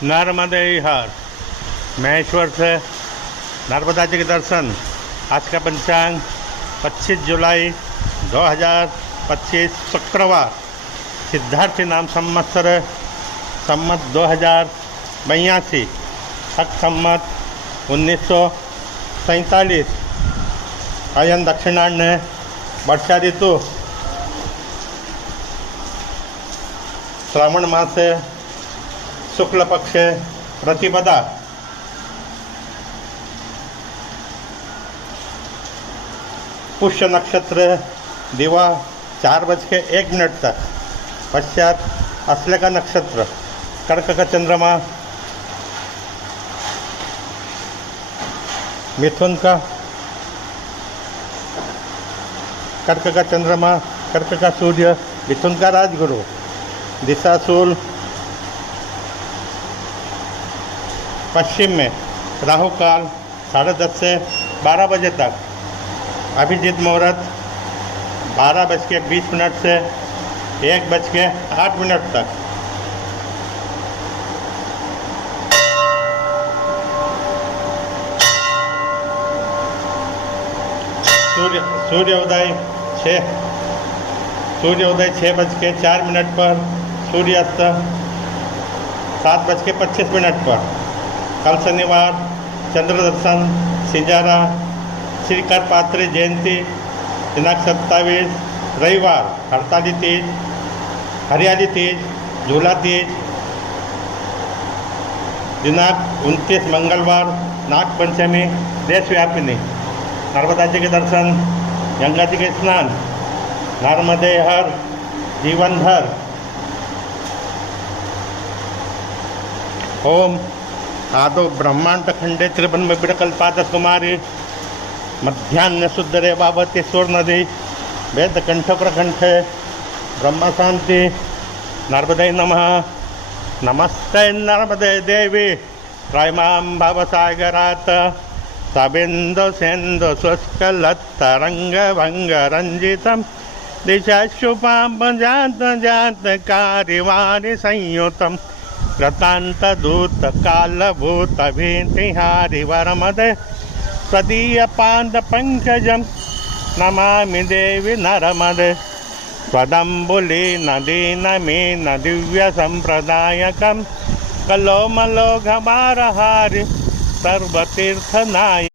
नर्मदे हर महेश्वर से नर्मदा जी के दर्शन। आज का पंचांग 25 जुलाई 2025 शुक्रवार, सिद्धार्थी नाम संवत्सर सम्मत 2082, हक सम्मत 1947। अयन दक्षिणान्य वर्षा ऋतु श्रावण मास शुक्ल पक्ष प्रतिपदा। पुष्य नक्षत्र दिवा 4:01 तक। पश्चात अस्लका नक्षत्र, कर्क का चंद्रमा, मिथुन का कर्क का चंद्रमा, कर्क का सूर्य, मिथुन का राजगुरु। दिशाशूल पश्चिम में। राहु काल 10:30 से 12 बजे तक। अभिजीत मुहूर्त 12:20 से 1:08 तक। सूर्योदय 6:04 पर। सूर्यास्त 7:25 पर। कल शनिवार चंद्र दर्शन सिजारा श्री करपात्री जयंती दिनांक 27। रविवार हड़ताली तीज, हरियाली तीज, झूला तीज दिनांक 29। मंगलवार नाग पंचमी देशव्यापिनी। नर्मदा जी के दर्शन, गंगा जी के स्नान। नर्मदे हर जीवन भर। ओम आदो ब्रह्मांड खंडे त्रिभुवन विकल्पाद कुमारी मध्यान्ह शुद्ध रेवावती स्वर नदी वेद कंठ प्रकंठे ब्रह्म शांति। नर्मदे नमः। नमस्ते नर्मदे देवी त्रयमां भवसागरात् सबिंदु सिंधु शुष्कलत्तरंग भंग रंजितम दिशाशुपां जात जात कारिवारि संयुतम कृतांत दूत कालभूत भीतिहारि वरमदे स्वदीय पाद पंकजम नमामि देवी नर्मदे स्वदम्बुली नदीन मीन दिव्य संप्रदायकम कलोमलो घमारहारि सर्वतीर्थनाय।